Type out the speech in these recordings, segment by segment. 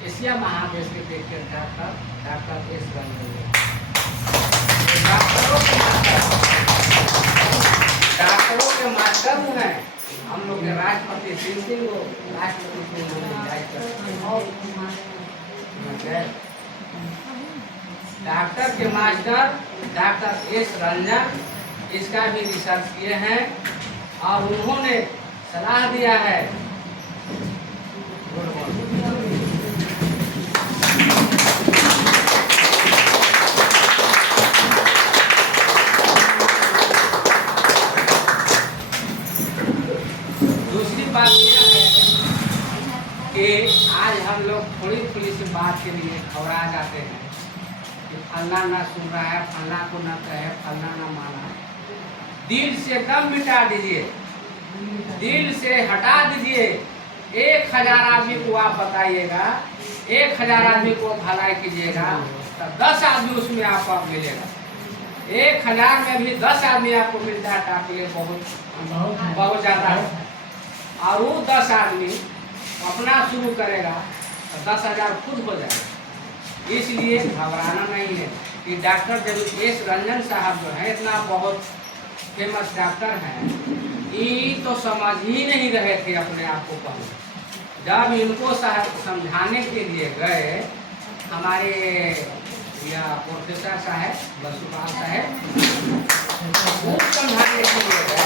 Asia महादेश के देखिए डॉक्टर एस रंजन। डॉक्टरों के मास्टर हैं हम लोग के राष्ट्रपति सिंह को राष्ट्रपति डॉक्टर के मास्टर डॉक्टर एस रंजन इसका भी रिसर्च किए हैं और उन्होंने सलाह दिया है। दूसरी बात यह है कि आज हम लोग थोड़ी थोड़ी सी बात के लिए घबरा जाते हैं कि फलना ना सुन रहा है, फलना को ना कहे, फलना ना माना। दिल से कम मिटा दीजिए, दिल से हटा दीजिए। 1000 आदमी को आप बताइएगा, 1000 आदमी को भलाई कीजिएगा तो 10 आदमी उसमें आपको मिलेगा। 1000 में भी 10 आदमी आपको मिलता है तो आपके लिए बहुत ज़्यादा है। और वो 10 आदमी अपना शुरू करेगा तो 10,000 खुद हो जाएगा। इसलिए घबराना नहीं है कि डॉक्टर जब एस रंजन साहब जो है इतना बहुत फेमस डॉक्टर हैं, ये तो समझ ही नहीं रहे थे अपने आप को पहले। जब इनको समझाने के लिए गए हमारे या प्रोफेसर साहब बसुपाल साहब, वो समझाने के लिए गए,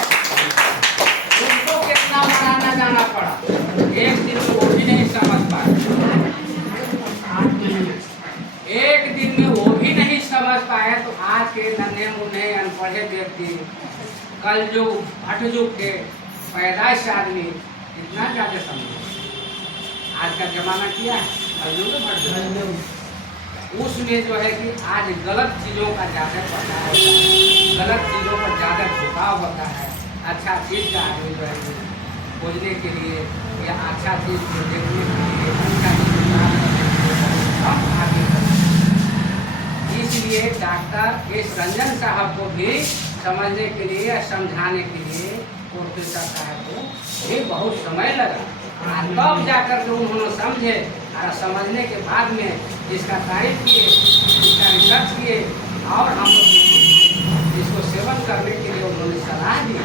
उनको कितना मनाना जाना पड़ा। एक दिन में वो भी नहीं समझ पाए, एक दिन में वो भी नहीं समझ पाए। तो आज के नन्हे मुन्ने अनपढ़े व्यक्ति, कल जो भट युग के पैदाइश आदमी इतना ज़्यादा समझे। आज का जमाना क्या है, कल युग भट युग, उसमें जो है कि आज गलत चीज़ों का ज़्यादा पता है, गलत चीज़ों पर ज़्यादा झुकाव होता है। अच्छा चीज़ का आदमी जो है खोजने के लिए या अच्छा चीज़ को देखने के लिए, अच्छा आगे। इसलिए डॉक्टर एस रंजन साहब को भी समझने के लिए या समझाने के लिए प्रोफेसर साहब को भी बहुत समय लगा। तब जाकर के उन्होंने समझे और समझने के बाद में इसका तारीफ किए, इसका रिसर्च किए और हम लोग इसको सेवन करने के लिए उन्होंने सलाह दी।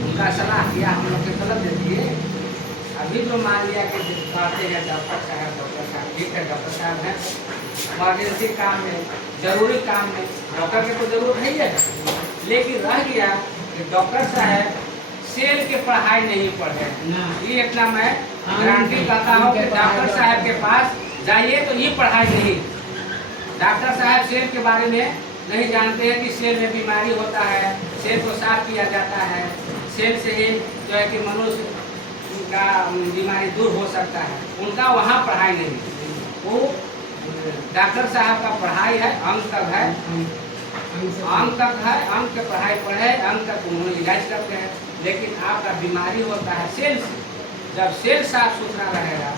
उनका सलाह किया हम लोग के गलत दे दिए। अभी जो मान लिया कि कहते हैं डॉक्टर साहब ठीक है, डॉक्टर साहब हैं, इमरजेंसी काम में, जरूरी काम में डॉक्टर की तो जरूरत है ही है, लेकिन रह गया कि डॉक्टर साहब सेल के पढ़ाई नहीं पढ़े। ये इतना मैं गारंटी करता हूँ कि डॉक्टर साहब के पास जाइए तो ये पढ़ाई नहीं। डॉक्टर साहब सेल के बारे में नहीं जानते हैं कि सेल में बीमारी होता है, सेल को साफ किया जाता है, सेल से ही जो है कि मनुष्य का बीमारी दूर हो सकता है। उनका वहाँ पढ़ाई नहीं। वो डॉक्टर साहब का पढ़ाई है, अंक तक है, अंक तक है, अंक के पढ़ाई पढ़े, अंक तक उन्होंने इलाज करते हैं। लेकिन आपका बीमारी होता है सेल से। जब सेल साफ सुथरा रहेगा,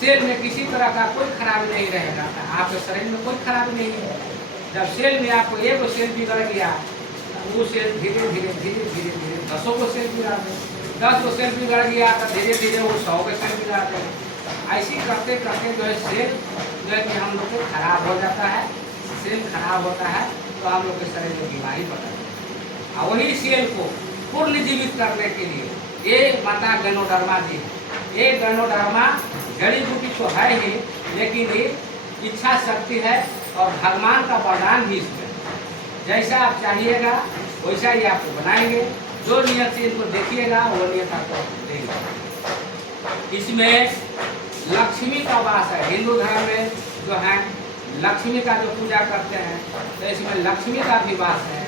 सेल में किसी तरह का कोई खराबी नहीं रहेगा, आपके शरीर में कोई खराबी नहीं है। जब सेल में आपको एक सेल बिगड़ गया, वो सेल धीरे धीरे धीरे धीरे धीरे 10 को सेल बिगाड़ दे, 10 को सेल बिगड़ गया तो धीरे धीरे वो 100 के सेल बिगाड़ दे। ऐसी करते करते जो है सेल जो है कि हम लोग को खराब हो जाता है। सेल खराब होता है तो हम लोग के शरीर में बीमारी बढ़ता है। और वही सेल को पुनर्जीवित करने के लिए ये माता गैनोडर्मा दी है। ये गैनोडर्मा जड़ी बूटी तो है ही, लेकिन ये इच्छा शक्ति है और भगवान का वरदान भी इसमें। जैसा आप चाहिएगा वैसा ही आपको बनाएंगे। जो नियत से इनको देखिएगा वो नियत आपको देंगे। इसमें लक्ष्मी का वास है। हिंदू धर्म में जो है लक्ष्मी का जो पूजा करते हैं तो इसमें लक्ष्मी का भी वास है।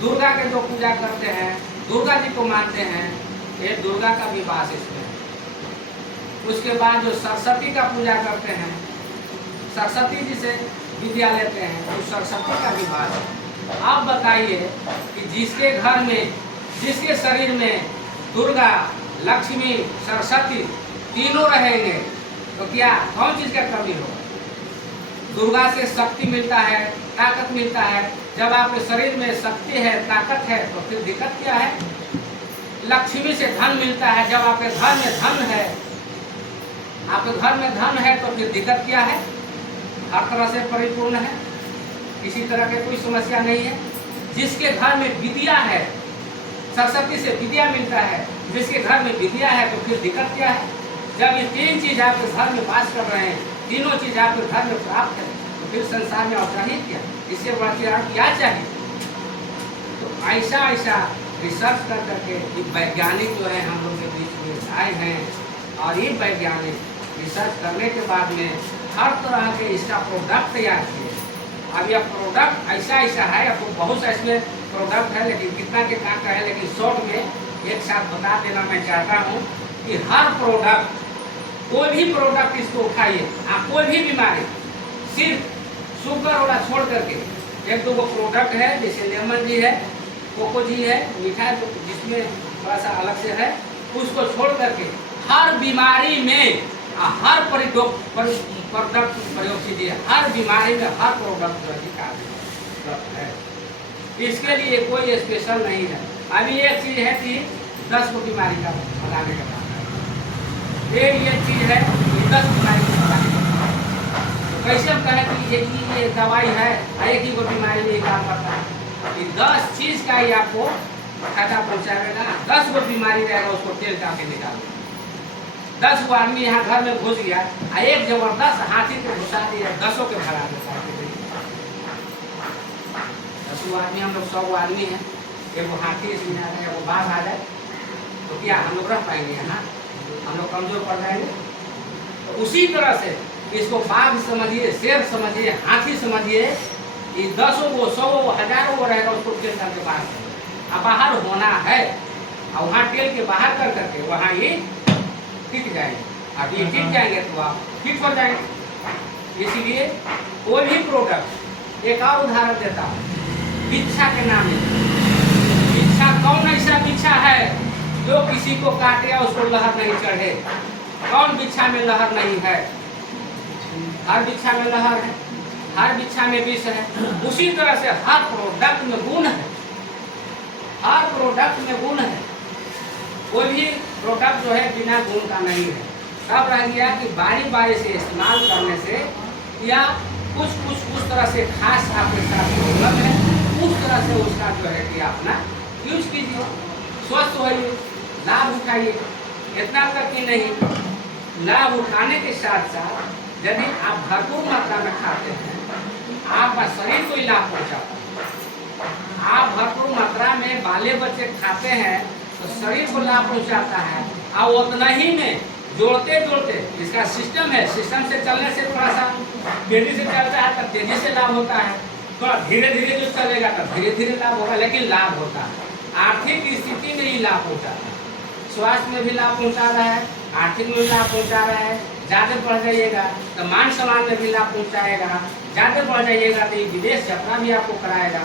दुर्गा के जो पूजा करते हैं, दुर्गा जी को मानते हैं, ये दुर्गा का भी वास इसमें है। उसके बाद जो सरस्वती का पूजा करते हैं, सरस्वती जी से विद्या लेते हैं, तो सरस्वती का भी वास है। आप बताइए कि जिसके घर में, जिसके शरीर में दुर्गा, लक्ष्मी, सरस्वती तीनों रहेंगे तो क्या कौन चीज़ का कमी होगा? दुर्गा से शक्ति मिलता है, ताकत मिलता है। जब आपके शरीर में शक्ति है, ताकत है, तो फिर दिक्कत क्या है? लक्ष्मी से धन मिलता है। जब आपके घर में धन है, आपके घर में धन है तो फिर दिक्कत क्या है? हर तरह से परिपूर्ण है, किसी तरह की कोई समस्या नहीं है। जिसके घर में विद्या है, सरस्वती से विद्या मिलता है, जिसके घर में विद्या है तो फिर दिक्कत क्या है? जब ये तीन चीज आपके घर में वास कर रहे हैं, तीनों चीज आपके घर में प्राप्त है, तो फिर संसार में और चाहिए क्या? इससे बढ़कर क्या चाहिए? तो ऐसा रिसर्च कर करके ये वैज्ञानिक जो है हम लोग के बीच में आए हैं, और ये वैज्ञानिक रिसर्च करने के बाद में हर तरह के इसका प्रोडक्ट तैयार किए। अब यह प्रोडक्ट ऐसा है, आपको बहुत सा इसमें प्रोडक्ट है, लेकिन कितना के कहाँ का है, लेकिन शॉर्ट में एक साथ बता देना मैं चाहता हूँ कि हर प्रोडक्ट, कोई भी प्रोडक्ट इसको उठाइए, आप कोई भी बीमारी, सिर्फ शुगर वाला छोड़ करके एक दो वो प्रोडक्ट है, जैसे लेमन जी है, कोको जी है, मीठा है, तो जिसमें थोड़ा सा अलग से है, उसको छोड़ करके हर बीमारी में हर प्रोडक्ट प्रयोग कीजिए। हर बीमारी में हर प्रोडक्ट जो है, इसके लिए कोई स्पेशल नहीं है। अभी एक चीज है कि 10 को बीमारी का बताने का काम है, ये चीज है कि 10 बीमारी का बताने का काम है। तो कैसे हम कहें कि ये दवाई है, एक ही को बीमारी में काम करता है, कि 10 चीज का ही आपको फायदा पहुँचाएगा। 10 को बीमारी रहेगा, उसको तेल काटे निकालो। 10 को आदमी यहाँ घर में घुस गया, एक जबरदस्त हाथी को घुसा दिया, 10 के भगा देता है। 10 आदमी, हम लोग 100 आदमी हैं, एक वो हाथी इसमें आ जाए, वो बाघ आ जाए, तो क्या हम लोग रह पाएंगे यहाँ? हम लोग कमजोर पड़ जाएंगे। तो उसी तरह से इसको बाघ समझिए, शेर समझिए, हाथी समझिए, ये 10 को 100 हजारों को रहेगा, उसको टेल करके बाहर बाहर होना है, और वहाँ टेल के बाहर कर करके वहाँ ये टिक जाएंगे। अब ये टिक जाएंगे तो आप फिट हो जाएंगे। इसीलिए कोई भी प्रोडक्ट, एक और उदाहरण देता हूँ, बिच्छा के नाम में। बिच्छा कौन ऐसा बिच्छा है जो किसी को काटे या उसको लहर नहीं चढ़े? कौन बिच्छा में लहर नहीं है? हर बिच्छा में लहर है, हर बिच्छा में विष है। उसी तरह से हर प्रोडक्ट में गुण है, हर प्रोडक्ट में गुण है। कोई भी प्रोडक्ट जो है बिना गुण का नहीं है। तब रह गया कि बारी बारी से इस्तेमाल करने से, या कुछ तरह से खास आपके साथ प्रॉब्लम है, उस तरह से उसका जो है कि अपना यूज कीजिए, स्वस्थ होइए, लाभ उठाइए। इतना तक ही नहीं, लाभ उठाने के साथ साथ यदि आप भरपूर मात्रा में खाते हैं, आपका शरीर को ही लाभ पहुँचाता है। आप भरपूर मात्रा में बाले बच्चे खाते हैं तो शरीर को लाभ पहुंचाता है, और उतना ही में जोड़ते जोड़ते इसका सिस्टम है, सिस्टम से चलने से थोड़ा सा तेजी से चलता है तब तेजी से लाभ होता है, थोड़ा धीरे धीरे जो चलेगा तब धीरे धीरे लाभ होगा, लेकिन लाभ होता है। आर्थिक स्थिति में ही लाभ पहुँचाता है, स्वास्थ्य में भी लाभ पहुँचा रहा है, आर्थिक में भी लाभ पहुँचा रहा है। ज़्यादा बढ़ जाइएगा तो मान सम्मान में भी लाभ पहुँचाएगा, ज़्यादा बढ़ जाइएगा तो ये विदेश यात्रा भी आपको कराएगा,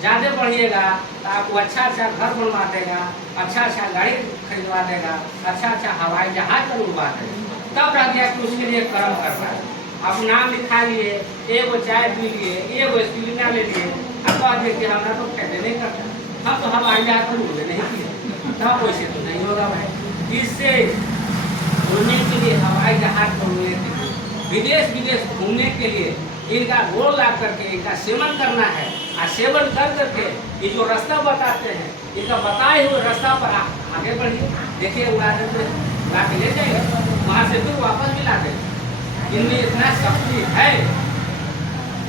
ज़्यादा बढ़िएगा तो आपको अच्छा घर बनवा देगा, अच्छा गाड़ी खरीदवा देगा, अच्छा हवाई जहाज पर उड़वा देगा। तब रह गया कि उसके लिए कर्म कर रहा है। अब नाम लिखा लिए, एक चाय पी लिए, एक स्पीलिना ले लिए, अब कह देखिए हमारा तो फायदे नहीं करता, हम तो हवाई जहाज पर उड़े नहीं किए, तब वैसे तो नहीं होगा भाई। इससे उड़ने के लिए, हवाई जहाज पर उड़ने के लिए, विदेश घूमने के लिए इनका गोल ला करके इनका सेवन करना है, और सेवन कर करके ये जो रास्ता बताते हैं, इनका बताए हुए रास्ता पर आगे बढ़िए। देखिए उड़ा के ले जाएगा, वहाँ से फिर वापस भी ला देगा। इनमें इतना शक्ति है।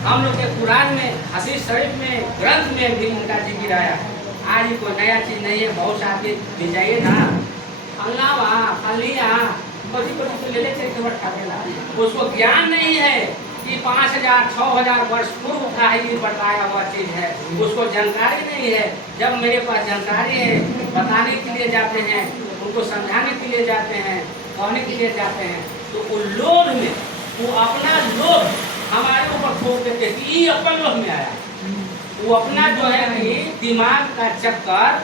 हम लोग के कुरान में, हदीस शरीफ में, ग्रंथ में भी इनका जिक्र आया है। आज कोई नया चीज नहीं है। बहुत सारे ले जाइए ना, फलना वहाँ फलिया कोटी ले लेते, उसको ज्ञान नहीं है कि 5000 6000 वर्ष पूर्व का ही बताया हुआ चीज है, उसको जानकारी नहीं है। जब मेरे पास जानकारी है, बताने के लिए जाते हैं, उनको समझाने के लिए जाते हैं, कहने के लिए जाते हैं, तो वो लोभ में, वो अपना लोभ हमारे ऊपर थोप देते हैं कि ये अपन लोभ में आया। वो अपना जो है कि दिमाग का चक्कर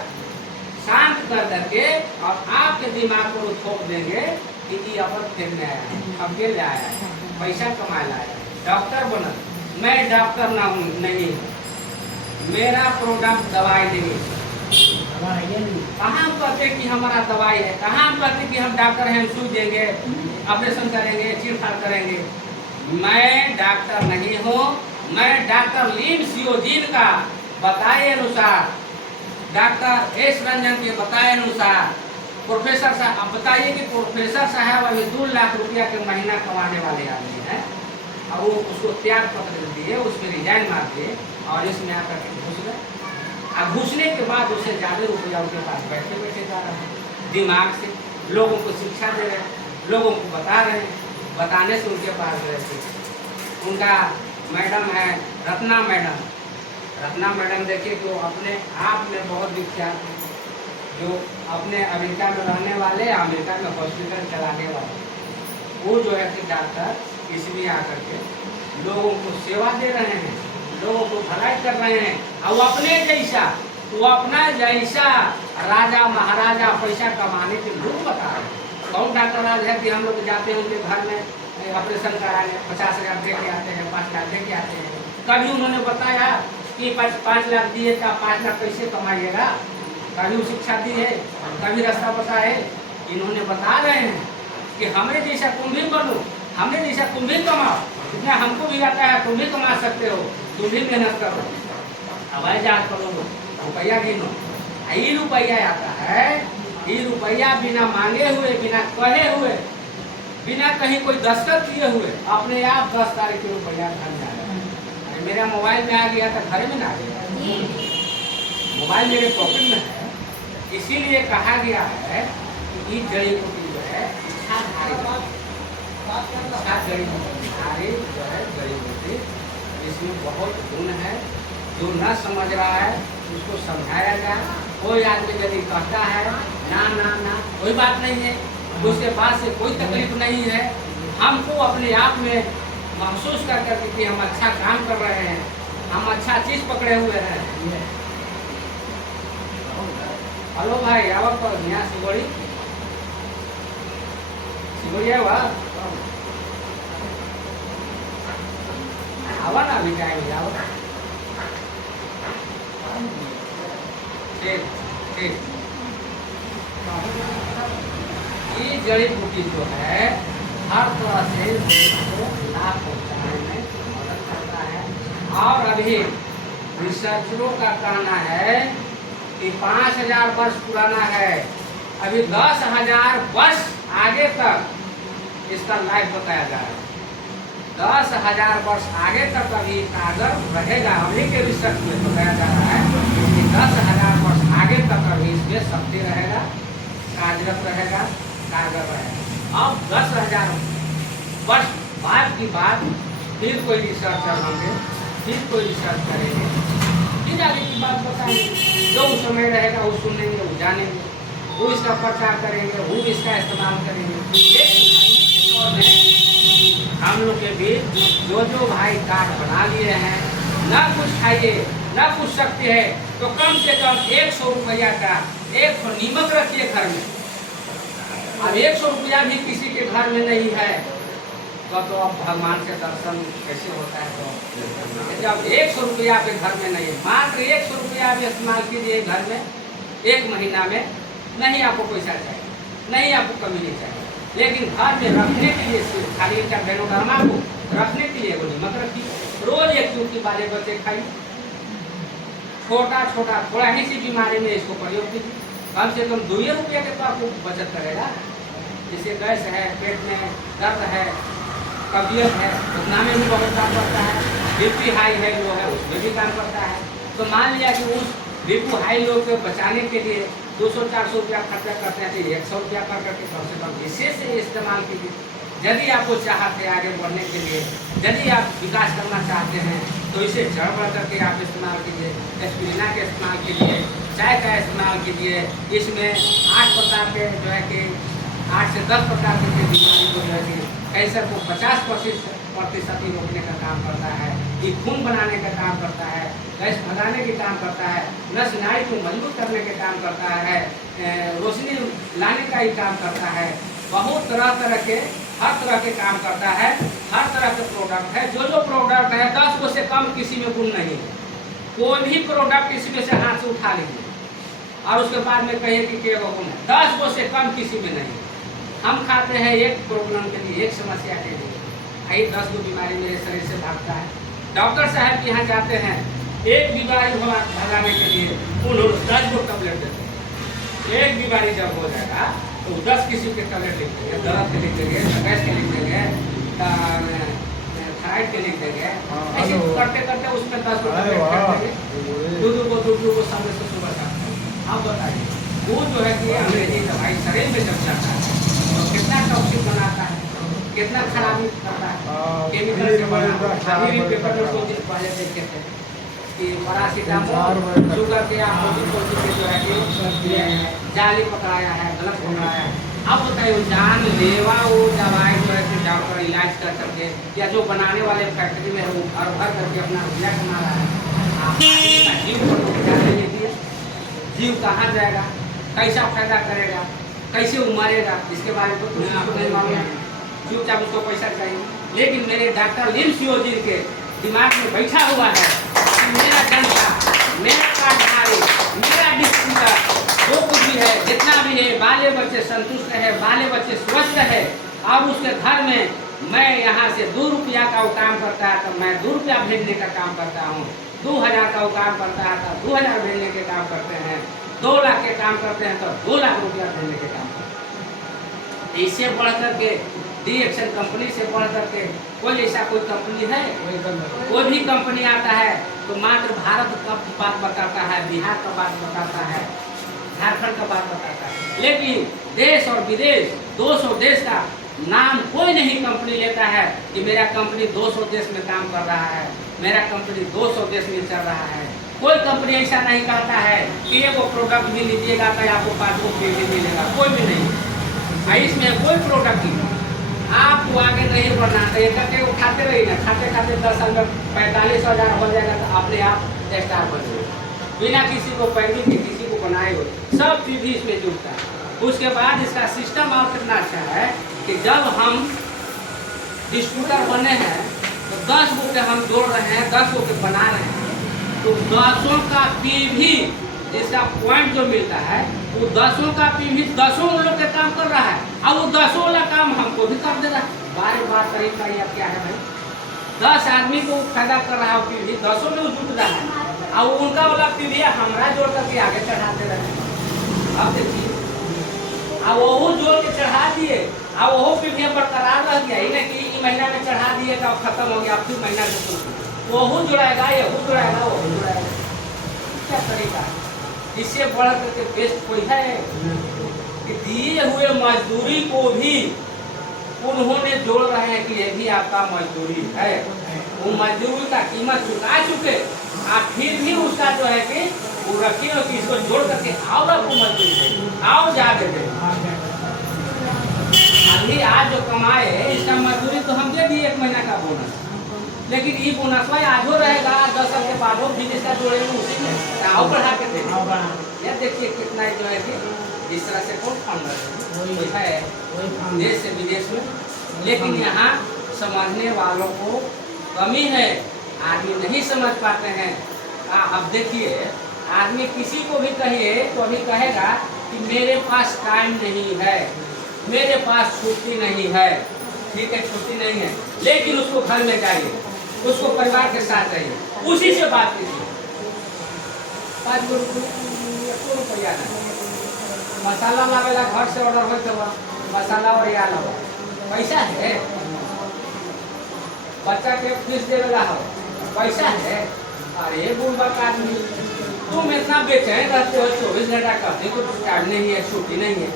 शांत कर करके और आपके दिमाग को थोप देंगे कि ये अपन फेर में आया है, अकेले ले आया है, पैसा कमा लाया, डॉक्टर बना। मैं डॉक्टर ना हूँ, नहीं, मेरा प्रोडक्ट दवाई नहीं। कहाँ हम कहते कि हमारा दवाई है, कहाँ हम कहते कि हम डॉक्टर हैं, हम सुई देंगे। ऑपरेशन करेंगे, चीरफाड़ करेंगे। मैं डॉक्टर नहीं हूँ, मैं डॉक्टर लीन सियोजीन का बताए अनुसार, डॉक्टर एस रंजन के बताए अनुसार, प्रोफेसर साहब, आप बताइए कि प्रोफेसर साहब अभी 2 लाख रुपया के महीना कमाने वाले आदमी हैं, और वो उसको त्याग पत्र दिए, उसमें रिजाइन मार दिए और इसमें आकर के घुस गए। और घुसने के बाद उससे ज़्यादा रुपया उनके पास बैठे बैठे जा रहे हैं, दिमाग से लोगों को शिक्षा दे रहे हैं, लोगों को बता रहे हैं। बताने से उनके पास गए थे। उनका मैडम है रत्ना मैडम। रत्ना मैडम देखिए कि वो अपने आप में बहुत विख्यात है, जो अपने अमेरिका में रहने वाले, अमेरिका में हॉस्पिटल चलाने वाले, वो जो है कि डॉक्टर इसमें आकर के लोगों को सेवा दे रहे हैं, लोगों को भलाई कर रहे हैं। और वो अपना जैसा राजा महाराजा पैसा कमाने के लोग बता रहे हैं। कौन डॉक्टर आज है कि हम लोग जाते हैं उनके घर में ऑपरेशन कराने, 50,000 दे के आते हैं, 5 लाख दे के आते हैं। कभी उन्होंने बताया कि 5 लाख दिए तो 5 लाख कैसे कमाइएगा? कभी शिक्षा दी है? कभी रास्ता बता है? इन्होंने बता रहे हैं कि हमें जैसा तुम भी बनो, हमें जैसा तुम भी कमाओ, जितना हमको भी आता है तुम भी कमा सकते हो, तुम भी मेहनत करो, हवाई जहाज करो, रुपया गिनो। ये रुपया आता है, ये रुपया बिना मांगे हुए, बिना कहे हुए, बिना कहीं कोई दस्तखत किए हुए अपने आप 10 तारीख को रुपया घर में आ गया। मेरा मोबाइल में आ गया था, घर में ना आ गया। मोबाइल मेरे पॉकेट में है, इसीलिए कहा गया है कि ये जड़ी बूटी जो है जड़ी बूटी, इसमें बहुत गुण है। जो न समझ रहा है उसको समझाया जाए। कोई आदमी यदि कहता है ना ना ना, कोई बात नहीं है, उसके बाद से कोई तकलीफ नहीं है। हमको अपने आप में महसूस कर करके कि हम अच्छा काम कर रहे हैं, हम अच्छा चीज़ पकड़े हुए हैं। हेलो भाई, आवक पर यहाँ सिगोड़ी है वह आवा ना, अभी टाइम आवा। ठीक ठीक। ये जड़ी बूटी जो है हर तरह से को लाभ पहुँचाने में मदद करता है। और अभी रिसर्चरों का कहना है कि 5,000 वर्ष पुराना है, अभी 10,000 वर्ष आगे तक इसका लाइफ बताया जा रहा है। 10,000 वर्ष आगे तक अभी कागर रहेगा। हमने के रिसर्च में बताया जा रहा है कि 10,000 वर्ष आगे तक अभी इसमें शक्ति रहेगा, कार्यरत रहेगा, कारगर रहेगा। अब 10,000 वर्ष बाद की बात फिर कोई रिसर्चर होंगे, फिर कोई रिसर्च करेंगे, फिर आगे की बात बताएंगे। जो उस समय रहेगा वो सुनेंगे, वो जानेंगे, वो इसका प्रचार करेंगे, वो इसका इस्तेमाल करेंगे। लेकिन हम लोग के बीच जो भाई कार्ड बना लिए हैं, ना कुछ खाइए ना कुछ सकते हैं, तो कम से कम 100 रुपया का 1 नीमक रखिए घर में। अब 100 रुपया भी किसी के घर में नहीं है तो अब भगवान से दर्शन कैसे होता है? तो जब 100 रुपया आपके घर में नहीं है, मात्र 100 रुपया भी इस्तेमाल कीजिए घर में 1 महीना में। नहीं आपको पैसा चाहिए, नहीं आपको कमी नहीं चाहिए, लेकिन घर में रखने के लिए खाली इनका बेनोडर्मा को रखने के लिए वो नमक रखिए। रोज 1 चुटकी बाले बच्चे खाइए, छोटा छोटा थोड़ा ही सी बीमारी में इसको प्रयोग कीजिए। कम से कम 2 रुपये के तो आपको बचत करेगा। जैसे गैस है, पेट में दर्द है, कब्जियत है, उतना में भी बहुत काम करता है। बीपी हाई है जो है उसमें भी काम करता है। तो मान लिया कि उस बीपी हाई लोग को बचाने के लिए 200-400 रुपया खर्चा करते हैं, तो 100 रुपया कर करके कम से कम इसे से इस्तेमाल कीजिए। यदि आपको चाहते हैं आगे बढ़ने के लिए, यदि आप विकास करना चाहते हैं, तो इसे जड़ बढ़ करके आप इस्तेमाल कीजिए। एस्पिरिना के इस्तेमाल कीजिए, चाय का इस्तेमाल कीजिए। इसमें 8 प्रकार के जो है कि 8 से 10 प्रकार की बीमारी को जो है कि कैंसर को 50% ही रोकने का काम करता है। ये खून बनाने का काम करता है, गैस भगाने के काम करता है, नस नाड़ी को मजबूत करने के काम करता है, रोशनी लाने का ही काम करता है। बहुत तरह के हर तरह के काम करता है। हर तरह के प्रोडक्ट है। जो प्रोडक्ट है 10 गो से कम किसी में गुण नहीं है। कोई भी प्रोडक्ट इसमें से हाथ से उठा लीजिए और उसके बाद में कहिए कि क्या गुण है, 10 गो से कम किसी में नहीं है। हम खाते हैं एक प्रॉब्लम के लिए, एक समस्या के लिए, यही 10 गो बीमारी मेरे शरीर से भागता है। डॉक्टर साहब के यहाँ जाते हैं, एक बीमारी भगाने के लिए उन्होंने 10 गो टैबलेट देते हैं। एक बीमारी जब हो जाएगा तो 10 किस्म के टैबलेट लिख देंगे, दर्द के लिख देंगे, गैस के लिख देंगे, थायराइड के लिख देंगे। ऐसे करते करते उसमें 10 गो टैबलेट कर देंगे, दो को शाम से सुबह तक। आप बताइए वो जो है कि अंग्रेजी दवाई शरीर में जब जाता है तो कितना टॉक्सिक बनाता है, कितना खराबी करता है, केमिकल से बना। अभी भी पेपर में 2 दिन पहले देखे थे कि पैरासीटामोल शुगर के अपोजिट के जो है कि जाली पकड़ाया है, गलत पकड़ाया है। अब बताइए जान लेवा वो दवाई जो है कि डॉक्टर इलाज कर सकते, या जो बनाने वाले फैक्ट्री में है वो भर भर करके अपना रुपया कमा रहा है। जीव को जाने दीजिए, जीव कहाँ जाएगा, कैसा फायदा करेगा, कैसे उमरेगा, इसके बारे में तो कुछ नहीं मालूम। चुपचाप उसको पैसा चाहिए। लेकिन मेरे डॉक्टर लिम्स योजिर के दिमाग में बैठा हुआ है कि मेरा जनता, मेरा कार्डधारी, मेरा डिस्ट्रीब्यूटर जो कुछ भी है, जितना भी है, बाले बच्चे संतुष्ट रहे, बाले बच्चे स्वस्थ रहे। और उसके घर में मैं यहाँ से 2 रुपया का वो काम करता है तो मैं 2 रुपया भेजने का काम करता हूँ, 2000 का वो काम करता है तो 2000 भेजने के काम करते हैं, 2 लाख के काम करते हैं तो 2 लाख रुपया भेजने के काम करते हैं। इससे बढ़ करके डी एक्शन कंपनी से बढ़ करके कोई ऐसा कोई कंपनी है? कोई भी कंपनी आता है तो मात्र भारत का बात बताता है, बिहार का बात बताता है, झारखंड का बात बताता है। लेकिन देश और विदेश 200 देश का नाम कोई नहीं कंपनी लेता है कि मेरा कंपनी 200 देश में काम कर रहा है, मेरा कंपनी 200 देश में चल रहा है। कोई कंपनी ऐसा नहीं करता है कि ये वो प्रोडक्ट भी लीजिएगा तो आपको 5 को भी मिलेगा, कोई भी नहीं। इसमें कोई प्रोडक्ट नहीं, आपको आगे नहीं बढ़ना चाहिए। करके वो खाते रही ना, खाते खाते 10 साल में 45,000 हो जाएगा तो अपने आप स्टार बन जाएगा, बिना किसी को पैरवी के, किसी को बनाए हो। सब चीज भी इसमें जुड़ता है। उसके बाद इसका सिस्टम और कितना अच्छा है कि जब हम डिस्ट्रीब्यूटर बने हैं तो 10 गो के हम जोड़ रहे हैं, 10 गो के बना रहे हैं, तो 10 का पीवी जिसका पॉइंट जो मिलता है वो 10 का पीवी 10 उन लोग के काम कर रहा है, और वो 10 वाला काम हमको भी कर दे रहा है। बार बार तरीका यह क्या है भाई, 10 आदमी को फायदा कर रहा है पीवी, 10 में वो जुट रहा है, और उनका वाला पीवी हमारा जोड़ करके आगे चढ़ाते रहे। अब देखिए, अब वो जोड़ के चढ़ा दिए, अब वो पीवी बरकरार रह गया, ही नहीं कि महीना में चढ़ा दिए तो खत्म हो गया, अब फिर महीना से वो जुड़ाएगा, ये जुड़ाएगा, वो जुड़ाएगा। क्या तरीका है? इससे बढ़ करके बेस्ट कोई है कि दिए हुए मजदूरी को भी उन्होंने जोड़ रहे हैं कि ये भी आपका मजदूरी है। वो मजदूरी का कीमत चुका चुके, आप फिर भी उसका जो है कि वो रखिए और इसको जोड़ करके और आपको मजदूरी दे, आओ जाके दे। अभी आज जो कमाए इसका मजदूरी तो हम दे दिए 1 महीना का बोनस, लेकिन ये बोनस आज हो रहेगा, 10 साल के बाद हो फिर इसका जोड़ेंगे, उसी में आओ बढ़ा के देंगे। यह देखिए कितना जो है कि इस तरह से कौन फंड है देश से विदेश में। लेकिन यहाँ समझने वालों को कमी है, आदमी नहीं समझ पाते हैं। अब देखिए, आदमी किसी को भी कहिए तो अभी कहेगा कि मेरे पास टाइम नहीं है, मेरे पास छुट्टी नहीं है। ठीक है, छुट्टी नहीं है, लेकिन उसको घर में जाइए, उसको परिवार के साथ रहिए, उसी से बात कीजिए। 5 रुपया नहीं, मसाला लावेला घर से ऑर्डर होते हुआ मसाला और या ला पैसा है, बच्चा के फीस देवेला हो पैसा है। अरे बुढ़बक आदमी, तुम इतना बेचैन रहते हो, 24 घंटा करने को टाइम नहीं है, छुट्टी नहीं है,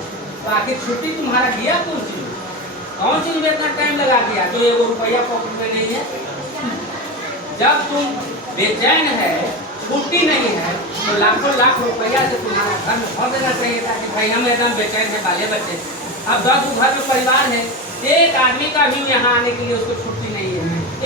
तो आखिर छुट्टी तुम्हारा दिया कौन चीज में इतना टाइम लगा दिया जो 1 रुपया पॉकेट में नहीं है? जब तुम बेचैन है, छुट्टी नहीं है, तो लाखों लाख रुपया से तुम्हारा घर में भर देना चाहिए था कि भाई हम एकदम बेचैन है, बाले बच्चे। अब 10 घर में परिवार है, एक आदमी का भी यहाँ आने के लिए उसको छुट्टी नहीं